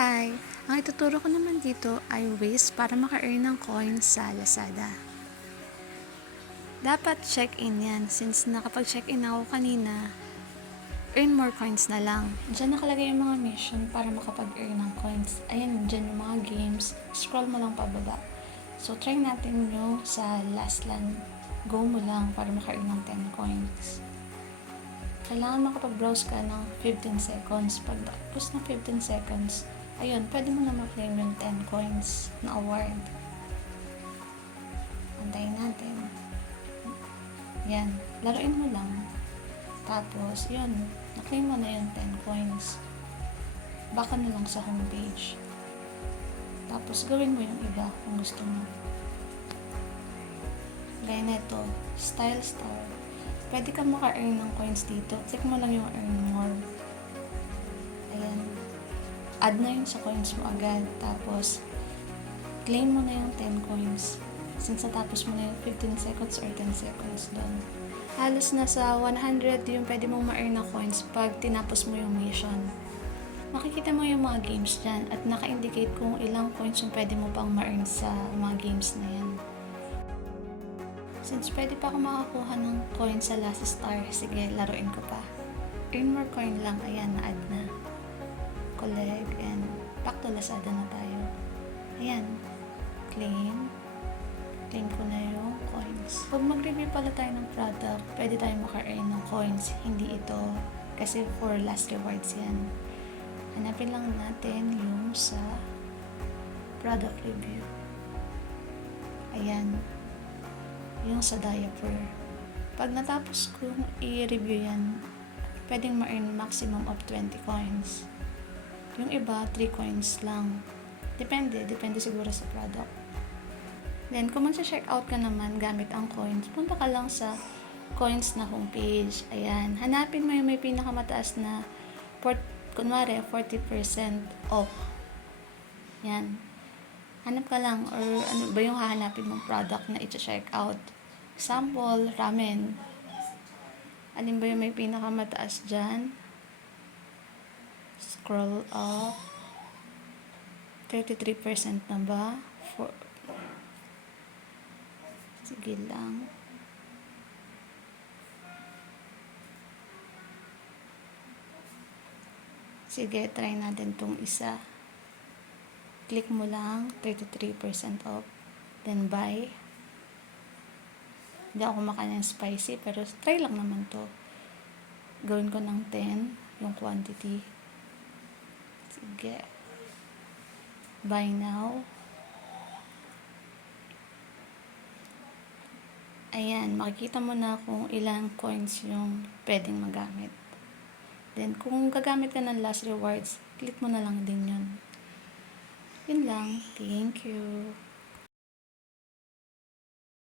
Hi! Ang ituturo ko naman dito ay ways para maka-earn ng coins sa Lazada. Dapat check-in yan since nakapag-check-in ako kanina, earn more coins na lang. Diyan nakalagay yung mga mission para makapag-earn ng coins. Ayan, dyan yung mga games. Scroll mo lang pababa. So, try natin yung sa last land. Go mo lang para maka-earn ng 10 coins. Kailangan makapag-browse ka ng 15 seconds. Pag tapos ng 15 seconds, ayun, pwede mo na ma-claim yung 10 coins na award. Antayin natin. Yan, laruin mo lang. Tapos, yun, na-claim mo na yung 10 coins. Baka na lang sa homepage. Tapos, gawin mo yung iba kung gusto mo. Gaya neto, Style Star. Pwede ka maka-earn ng coins dito. Click mo lang yung earn more. Ayan. Add na yun sa coins mo agad. Tapos, claim mo na yung 10 coins. Since natapos mo na yung 15 seconds or 10 seconds doon. Halos nasa 100 yung pwede mong ma-earn na coins pag tinapos mo yung mission. Makikita mo yung mga games dyan at naka-indicate kung ilang coins yung pwede mo pang ma-earn sa mga games na yan. Since pwede pa ako makakuha ng coin sa last star, sige, laruin ko pa. Earn more coin lang, ayan, na-add na. Collect, and back to Lazada na tayo. Ayan, claim. Claim ko na yung coins. Pag mag-review pala tayo ng product, pwede tayo maka-earn ng coins. Hindi ito, kasi for last rewards yan. Hanapin lang natin yung sa product review. Ayan. Yung sa diaper. Pag natapos kong i-review yan, pwedeng ma-earn maximum of 20 coins. Yung iba, 3 coins lang. Depende siguro sa product. Then, kung mag-check out ka naman gamit ang coins, punta ka lang sa coins na homepage. Ayan, hanapin mo yung may pinakamataas na, kunwari, 40% off. Yan. Hanap ka lang or ano ba yung hahanapin mong product na i-check out. Example, ramen. Alin ba yung may pinakamataas dyan? Scroll up. 33% na ba? Sige lang. Sige, try natin tong isa. Click mo lang, 33% off. Then buy. Hindi ako kumakain ng spicy, pero try lang naman to. Gawin ko ng 10, yung quantity. Sige. Buy now. Ayan, makikita mo na kung ilang coins yung pwedeng magamit. Then, kung gagamit ka ng last rewards, click mo na lang din yun. Yun lang. Thank you.